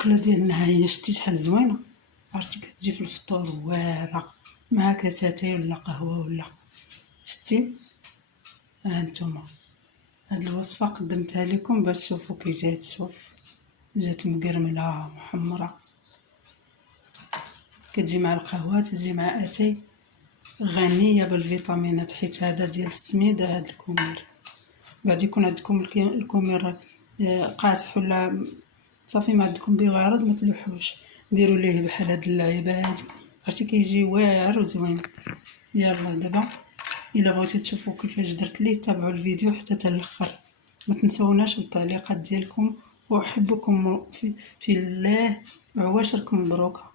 الماكله ديالنا هي شتي شحال زوينه، عرفتي كتجي في الفطور واعره مع كاساتاي ولا قهوه ولا شتي. ها انتما هاد الوصفه قدمتها لكم باش تشوفوا كي جات. شوف جات مقرمله محمره، كتجي مع القهوه، تجي مع اتاي غنيه بالفيتامينات، حيت هذا ديال السميده. هاد الكمير بعد يكون عندكم الكمير قاصح ولا صافي ما عندكم به غرض ما تلوحوش، ديروا ليه بحال هاد اللعيبه هادي، عرفتي كيجي واعر وزوين. يلا دابا الا بغيتو تشوفوا كيفاش درت ليه تابعوا الفيديو حتى الاخر. ما تنسوناش بالتعليقات ديالكم، واحبكم في الله، وعواشركم مبروكه.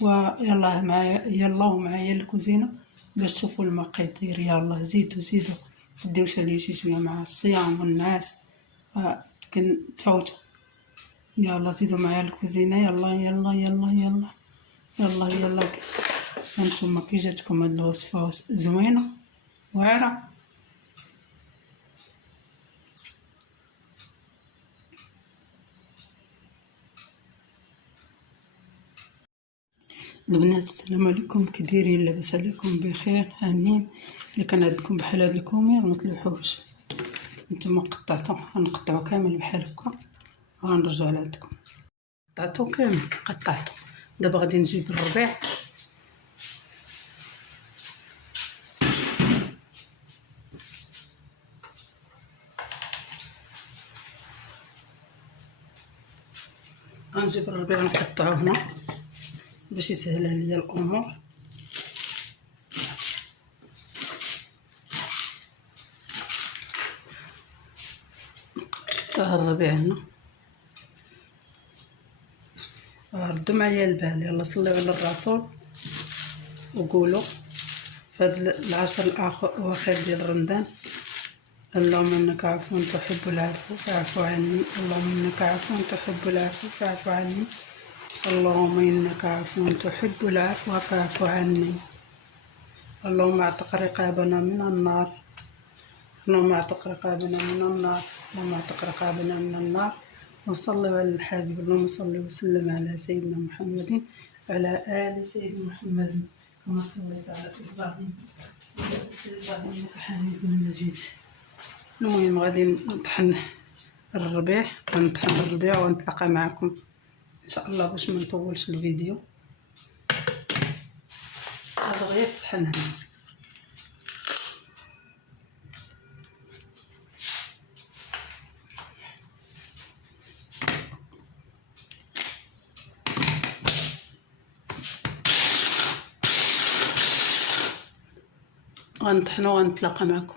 ويلا معايا، يلا ومعايا الكوزينه باش تشوفوا المقادير. يلا زيدوا ديوش عليه شي شويه مع الصيام والنعاس كنتفوتوا. يلا زيدوا معايا الكوزينه. يلا هانتوما كي جاتكم هاد الوصفه زوينه واعره. البنات السلام عليكم، كي دايرين؟ لاباس عليكم بخير؟ هانيين. اللي كان عندكم بحال هاد الكومير ما تلوحوش. نتوما قطعتو، غنقطعو كامل بحال هكا وغنرجعو لعندكم. قطعتو كامل، قطعتو. دابا غادي نجيب الربيع، غنجيب الربيع نقطعو هنا باش يسهل عليا الامور. نقطع الربيع هنا. ردوا معايا البال، يلا صليو على الرسول وقولوا في هاد العشر الاواخر ديال رمضان: اللهم انك عفو تحب العفو فاعف عني. اللهم انك عفو تحب العفو فاعف عني. اللهم انك عفو تحب العفو فاعف عني. اللهم اعتق رقابنا من النار. اللهم اعتق رقابنا من النار. اللهم اعتق رقابنا من النار. وصلي على الحبيب. اللهم صل وسلم على سيدنا محمد وعلى آل سيدنا محمد كما صليت على إبراهيم وعلى آل إبراهيم إنك حميد مجيد. المهم غادي نطحن الربيع ونتلاقى معكم ان شاء الله باش ما نطولش الفيديو. هذا غير طحن هنا. غنطحنو ونتلاقى معكم.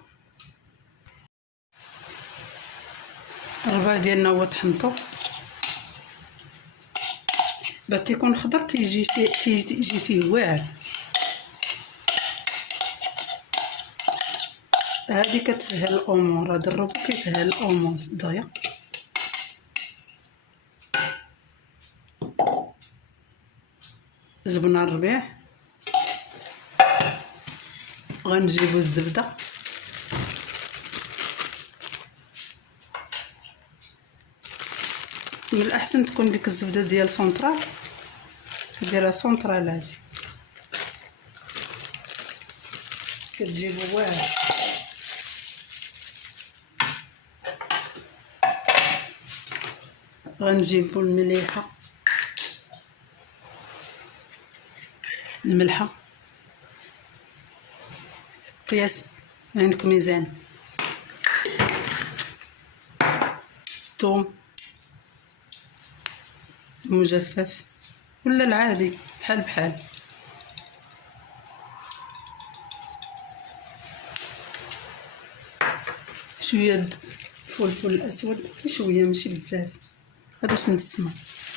الربيع ديالنا هو طحنتو باش تيكون خضر، تيجي فيه واعر. هادي كتسهل الامور، هاد الربيع كيسهل الامور دغيا. جبنا الربيع، غنجيبو الزبده من الاحسن تكون ديك الزبده ديال سونطرال، ديرها سونطرال هادي كتجيبو واعر. غنجيبو الملحه قياس عندك ميزان، الثوم مجفف ولا العادي بحال شويه الفلفل الاسود، شويه ماشي بزاف باش نسمع.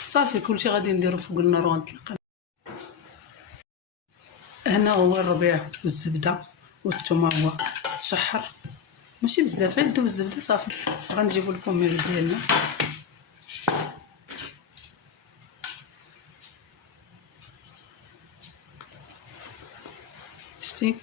صافي كلشي غادي نديرو فوق النار ونطلق. هنا هو الربيع والزبده والثوم هو تشحر ماشي بزاف، غير دوب الزبده صافي. غنجيبو الكمير ديالنا، شتي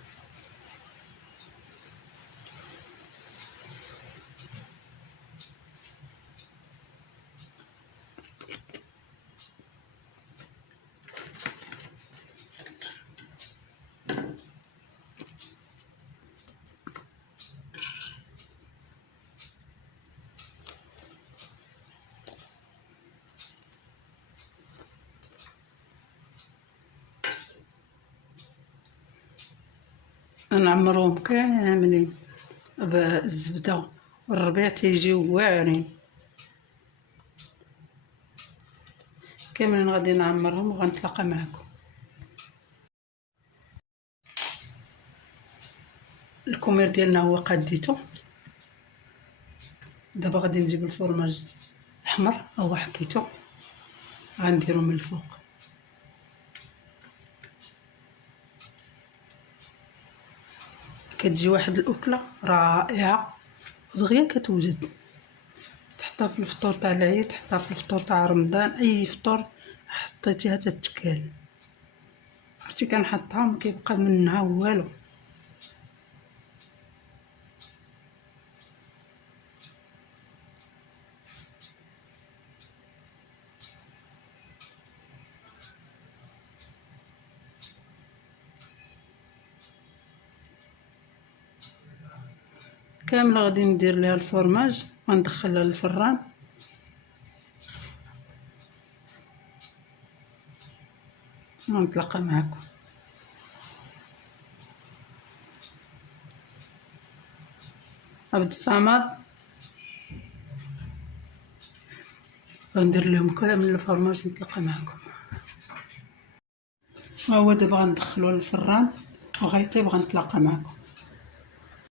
نعمروهم كاملين بالزبدة، والربيع تيجيو واعرين كاملين. غادي نعمرهم وغنتلاقى معكم. الكمير ديالنا هو قديته. دابا غادي نجيب الفرماج الاحمر هو حكيته، غنديرو من الفوق. كتجي واحد الاكله رائعه ودغيا كتوجد، تحطها في الفطور تاع العيد، تحطها في الفطور تاع رمضان، اي فطور حطيتيها تتكال. عرفتي كنحطها ما كيبقى منها والو. كامله غادي ندير ليها الفرماج وندخلها للفران. ونتلاقى معكم. عبد الصمد غندير لهم كامل الفرماج. نتلاقى معكم. هو دابا غندخلو للفران وغيطيب، غنتلاقى معكم.